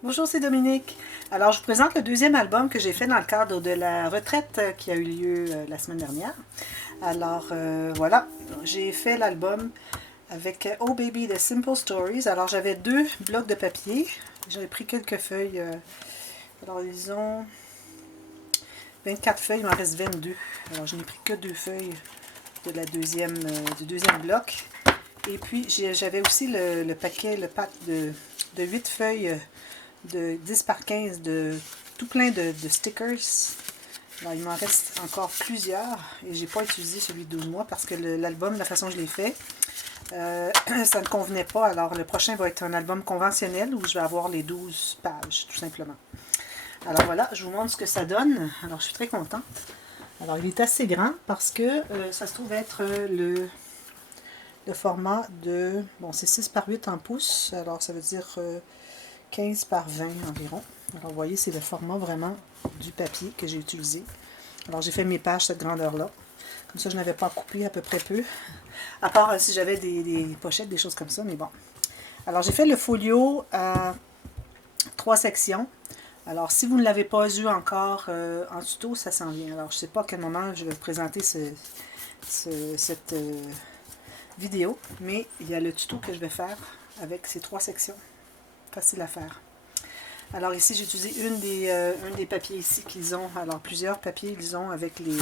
Bonjour, c'est Dominique. Alors, je vous présente le deuxième album que j'ai fait dans le cadre de la retraite qui a eu lieu la semaine dernière. Alors, voilà, j'ai fait l'album avec Oh Baby The Simple Stories. Alors, j'avais deux blocs de papier. J'avais pris quelques feuilles. Alors, ils ont 24 feuilles, il m'en reste 22. Alors, je n'ai pris que deux feuilles de la du deuxième bloc. Et puis, j'avais aussi le paquet, le pack de 8 feuilles de 10 par 15 de tout plein de stickers. Alors, il m'en reste encore plusieurs et j'ai pas utilisé celui de 12 mois parce que l'album, la façon dont je l'ai fait, ça ne convenait pas. Alors le prochain va être un album conventionnel où je vais avoir les 12 pages, tout simplement. Alors voilà, je vous montre ce que ça donne. Alors je suis très contente. Alors il est assez grand parce que ça se trouve être le format de... Bon, c'est 6 par 8 en pouces, alors ça veut dire 15 par 20 environ. Alors vous voyez, c'est le format vraiment du papier que j'ai utilisé. Alors j'ai fait mes pages cette grandeur-là. Comme ça, je n'avais pas à couper à peu près peu. À part si j'avais des pochettes, des choses comme ça, mais bon. Alors j'ai fait le folio à 3 sections. Alors si vous ne l'avez pas eu encore en tuto, ça s'en vient. Alors je ne sais pas à quel moment je vais vous présenter cette vidéo, mais il y a le tuto que je vais faire avec ces 3 sections. Facile à faire. Alors ici, j'ai utilisé un des papiers ici qu'ils ont. Alors plusieurs papiers ils ont avec les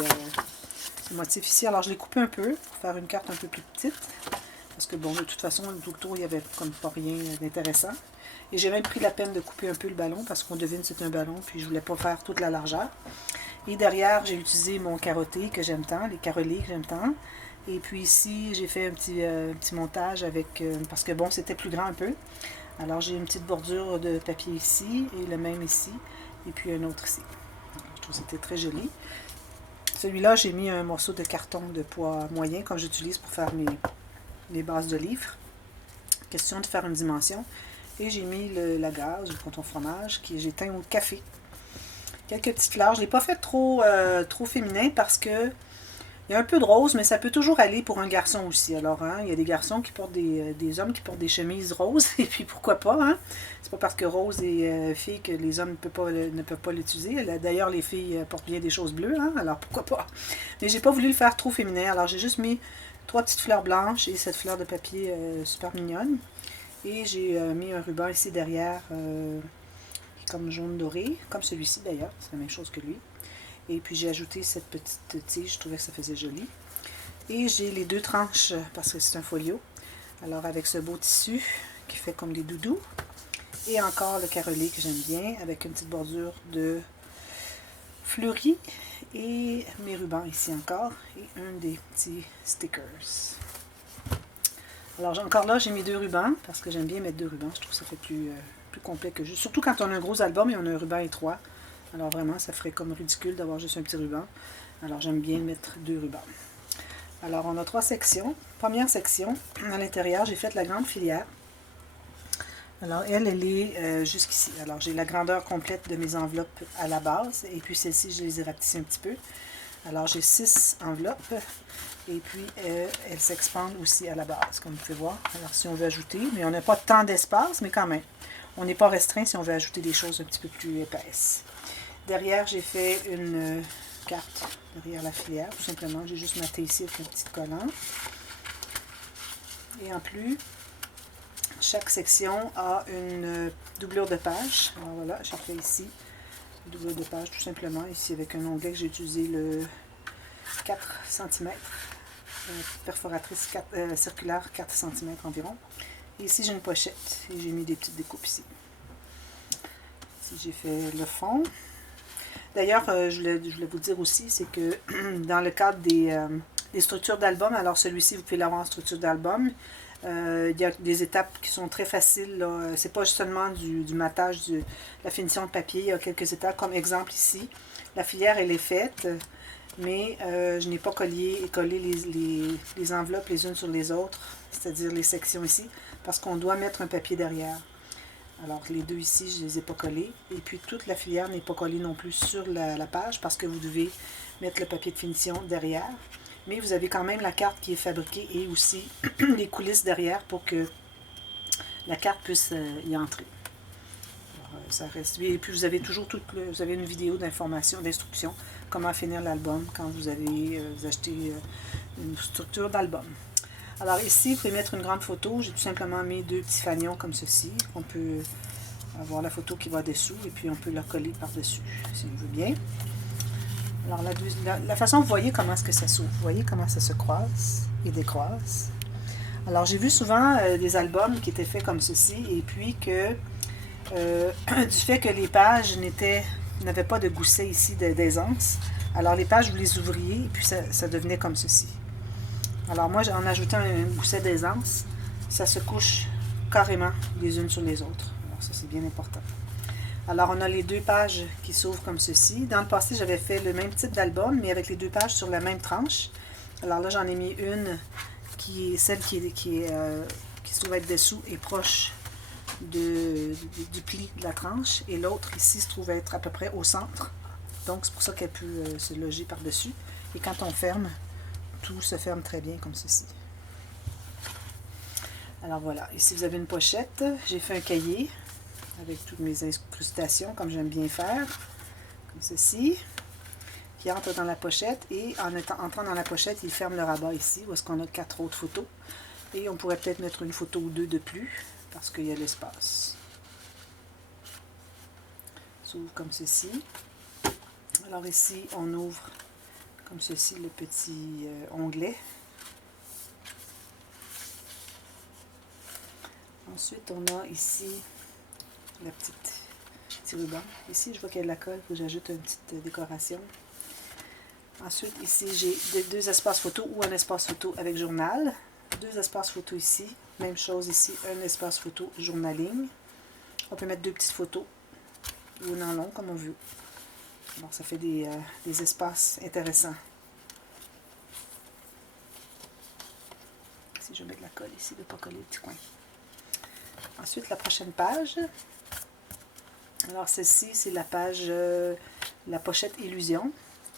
motifs ici. Alors je l'ai coupé un peu pour faire une carte un peu plus petite. Parce que bon, de toute façon, tout autour, il n'y avait comme pas rien d'intéressant. Et j'ai même pris la peine de couper un peu le ballon parce qu'on devine que c'est un ballon. Puis je voulais pas faire toute la largeur. Et derrière, j'ai utilisé mon carotté que j'aime tant, les carolés que j'aime tant. Et puis ici, j'ai fait un petit montage avec... parce que bon, c'était plus grand un peu. Alors j'ai une petite bordure de papier ici et le même ici et puis un autre ici. Alors, je trouve que c'était très joli. Celui-là, j'ai mis un morceau de carton de poids moyen comme j'utilise pour faire mes bases de livres. Question de faire une dimension. Et j'ai mis la gaze, le coton fromage, que j'ai teint au café. Quelques petites fleurs. Je ne l'ai pas fait trop féminin parce que il y a un peu de rose, mais ça peut toujours aller pour un garçon aussi. Alors, hein, il y a des garçons qui portent des hommes qui portent des chemises roses, et puis pourquoi pas, hein? C'est pas parce que rose est fille que les hommes ne peuvent pas l'utiliser. D'ailleurs, les filles portent bien des choses bleues, hein? Alors pourquoi pas? Mais j'ai pas voulu le faire trop féminin, alors j'ai juste mis 3 petites fleurs blanches et cette fleur de papier super mignonne. Et j'ai mis un ruban ici derrière, comme jaune doré, comme celui-ci d'ailleurs, c'est la même chose que lui. Et puis j'ai ajouté cette petite tige, je trouvais que ça faisait joli. Et j'ai les deux tranches parce que c'est un folio. Alors avec ce beau tissu qui fait comme des doudous. Et encore le carrelé que j'aime bien avec une petite bordure de fleuris. Et mes rubans ici encore. Et un des petits stickers. Alors encore là, j'ai mis 2 rubans parce que j'aime bien mettre 2 rubans. Je trouve que ça fait plus complet que juste. Surtout quand on a un gros album et on a un ruban étroit. Alors vraiment, ça ferait comme ridicule d'avoir juste un petit ruban. Alors j'aime bien mettre 2 rubans. Alors on a 3 sections. Première section, à l'intérieur, j'ai fait la grande filière. Alors elle est jusqu'ici. Alors j'ai la grandeur complète de mes enveloppes à la base. Et puis celles-ci, je les ai rapetissées un petit peu. Alors j'ai 6 enveloppes. Et puis elles s'expandent aussi à la base, comme vous pouvez voir. Alors si on veut ajouter, mais on n'a pas tant d'espace, mais quand même. On n'est pas restreint si on veut ajouter des choses un petit peu plus épaisses. Derrière, j'ai fait une carte derrière la filière, tout simplement. J'ai juste maté ici avec un petit collant. Et en plus, chaque section a une doublure de page. Alors voilà, j'ai fait ici une doublure de page, tout simplement. Ici, avec un onglet que j'ai utilisé le 4 cm. Perforatrice circulaire 4 cm environ. Et ici, j'ai une pochette et j'ai mis des petites découpes ici. Ici, j'ai fait le fond. D'ailleurs, je voulais vous dire aussi, c'est que dans le cadre des structures d'album, alors celui-ci, vous pouvez l'avoir en structure d'album. Il y a des étapes qui sont très faciles. C'est pas seulement du matage, de la finition de papier. Il y a quelques étapes, comme exemple ici. La filière, elle est faite, mais je n'ai pas collé les enveloppes les unes sur les autres, c'est-à-dire les sections ici, parce qu'on doit mettre un papier derrière. Alors les deux ici, je ne les ai pas collés. Et puis toute la filière n'est pas collée non plus sur la page parce que vous devez mettre le papier de finition derrière. Mais vous avez quand même la carte qui est fabriquée et aussi les coulisses derrière pour que la carte puisse y entrer. Alors, ça reste. Et puis vous avez toujours vous avez une vidéo d'information, d'instruction, comment finir l'album quand vous avez vous achetez une structure d'album. Alors ici, vous pouvez mettre une grande photo. J'ai tout simplement mis 2 petits fanions comme ceci. On peut avoir la photo qui va dessous et puis on peut la coller par-dessus, si on veut bien. Alors la façon, vous voyez comment est-ce que ça s'ouvre. Vous voyez comment ça se croise et décroise. Alors j'ai vu souvent des albums qui étaient faits comme ceci et puis que du fait que les pages n'avaient pas de gousset ici d'aisance, alors les pages vous les ouvriez et puis ça devenait comme ceci. Alors moi en ajoutant un gousset d'aisance, ça se couche carrément les unes sur les autres. Alors ça c'est bien important. Alors on a les 2 pages qui s'ouvrent comme ceci. Dans le passé j'avais fait le même type d'album mais avec les 2 pages sur la même tranche. Alors là j'en ai mis une qui est celle qui se trouve être dessous et proche du pli de la tranche et l'autre ici se trouve être à peu près au centre. Donc c'est pour ça qu'elle peut se loger par-dessus. Et quand on ferme, tout se ferme très bien comme ceci. Alors voilà, ici vous avez une pochette. J'ai fait un cahier avec toutes mes incrustations comme j'aime bien faire, comme ceci, qui entre dans la pochette et en entrant dans la pochette, il ferme le rabat ici où est-ce qu'on a 4 autres photos. Et on pourrait peut-être mettre une photo ou 2 de plus parce qu'il y a l'espace. S'ouvre comme ceci. Alors ici, on ouvre comme ceci le petit onglet. Ensuite, on a ici la petit ruban. Ici, je vois qu'il y a de la colle, il faut que j'ajoute une petite décoration. Ensuite, ici, j'ai 2 espaces photo ou un espace photo avec journal. 2 espaces photo ici. Même chose ici, un espace photo journaling. On peut mettre 2 petites photos ou une en long comme on veut. Alors, ça fait des espaces intéressants. Si je mets de la colle ici, de ne pas coller le petit coin. Ensuite, la prochaine page. Alors, celle-ci, c'est la page, la pochette Illusion.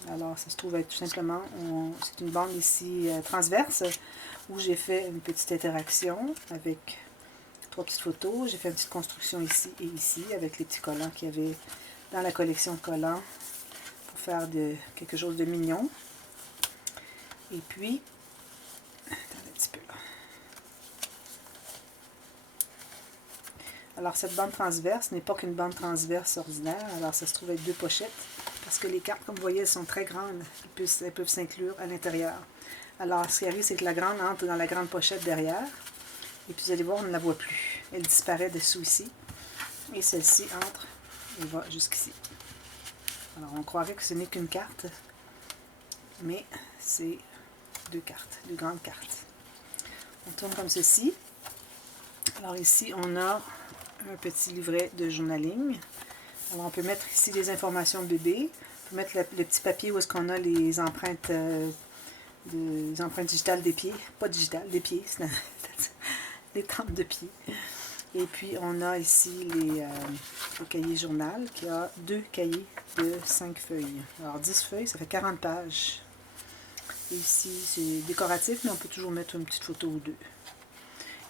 Alors, ça se trouve être tout simplement, c'est une bande ici transverse où j'ai fait une petite interaction avec 3 petites photos. J'ai fait une petite construction ici et ici avec les petits collants qu'il y avait dans la collection de collants pour faire quelque chose de mignon. Et puis, attendez un petit peu là. Alors, cette bande transverse n'est pas qu'une bande transverse ordinaire. Alors, ça se trouve être 2 pochettes. Parce que les cartes, comme vous voyez, elles sont très grandes. Elles peuvent s'inclure à l'intérieur. Alors, ce qui arrive, c'est que la grande entre dans la grande pochette derrière. Et puis, vous allez voir, on ne la voit plus. Elle disparaît dessous ici. Et celle-ci entre et va jusqu'ici. Alors, on croirait que ce n'est qu'une carte. Mais c'est 2 cartes, 2 grandes cartes. On tourne comme ceci. Alors, ici, on a un petit livret de journaling. Alors, on peut mettre ici des informations de bébé. On peut mettre le petit papier où est-ce qu'on a les empreintes, digitales des pieds. Pas digitales, des pieds. Les tempes de pieds. Et puis, on a ici le cahier journal qui a 2 cahiers de 5 feuilles. Alors, 10 feuilles, ça fait 40 pages. Et ici, c'est décoratif, mais on peut toujours mettre une petite photo ou 2.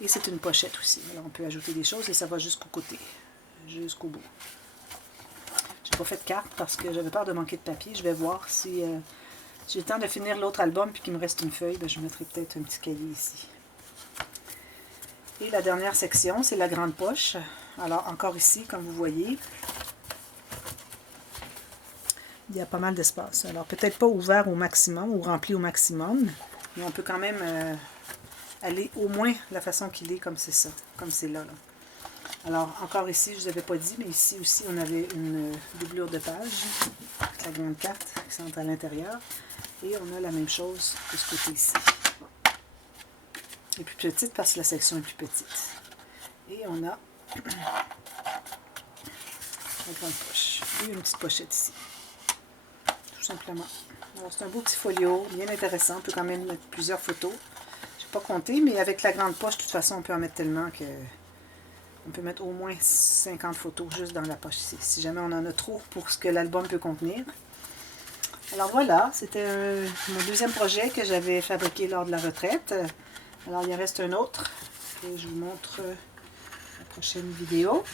Et c'est une pochette aussi. Alors, on peut ajouter des choses et ça va jusqu'au côté, jusqu'au bout. J'ai pas fait de carte parce que j'avais peur de manquer de papier. Je vais voir si j'ai le temps de finir l'autre album puis qu'il me reste une feuille. Ben, je mettrai peut-être un petit cahier ici. Et la dernière section, c'est la grande poche. Alors, encore ici, comme vous voyez, il y a pas mal d'espace. Alors, peut-être pas ouvert au maximum ou rempli au maximum, mais on peut quand même aller au moins la façon qu'il est, comme c'est ça, comme c'est là. Alors, encore ici, je ne vous avais pas dit, mais ici aussi, on avait une doublure de page, la grande carte qui s'entre à l'intérieur. Et on a la même chose de ce côté ici. Elle est plus petite parce que la section est plus petite. Et on a la grande poche. Et une petite pochette ici. Tout simplement. Alors, c'est un beau petit folio, bien intéressant. On peut quand même mettre plusieurs photos. Je n'ai pas compté, mais avec la grande poche, de toute façon, on peut en mettre tellement que... On peut mettre au moins 50 photos juste dans la poche ici, si jamais on en a trop pour ce que l'album peut contenir. Alors voilà, c'était mon deuxième projet que j'avais fabriqué lors de la retraite. Alors il en reste un autre, et je vous montre la prochaine vidéo.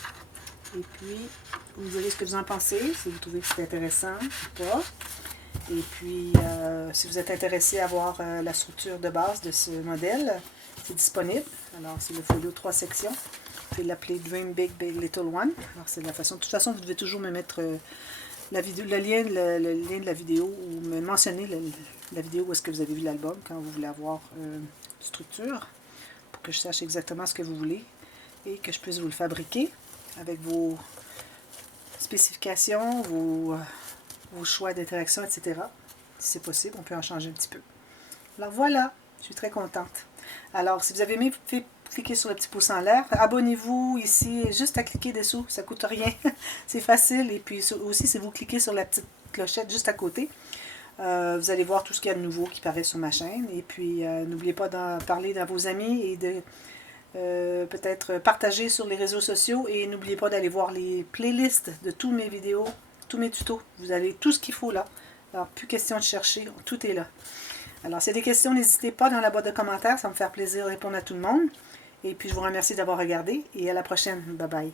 Et puis, vous me direz ce que vous en pensez, si vous trouvez que c'est intéressant ou pas. Et puis, si vous êtes intéressé à voir la structure de base de ce modèle, c'est disponible. Alors, c'est le folio 3 sections. Vous pouvez l'appeler Dream Big, Big Little One. Alors, c'est la façon. De toute façon, vous devez toujours me mettre le lien de la vidéo ou me mentionner la vidéo où est-ce que vous avez vu l'album quand vous voulez avoir une structure pour que je sache exactement ce que vous voulez et que je puisse vous le fabriquer avec vos spécifications, vos choix d'interaction, etc. Si c'est possible, on peut en changer un petit peu. Alors voilà, je suis très contente. Alors, si vous avez aimé, cliquez sur le petit pouce en l'air. Abonnez-vous ici, juste à cliquer dessous, ça ne coûte rien. C'est facile. Et puis aussi, si vous cliquez sur la petite clochette juste à côté, vous allez voir tout ce qu'il y a de nouveau qui paraît sur ma chaîne. Et puis, n'oubliez pas d'en parler à vos amis et de peut-être partager sur les réseaux sociaux. Et n'oubliez pas d'aller voir les playlists de tous mes vidéos, tous mes tutos. Vous avez tout ce qu'il faut là. Alors, plus question de chercher, tout est là. Alors, si y a des questions, n'hésitez pas dans la boîte de commentaires. Ça va me faire plaisir de répondre à tout le monde. Et puis, je vous remercie d'avoir regardé et à la prochaine. Bye bye.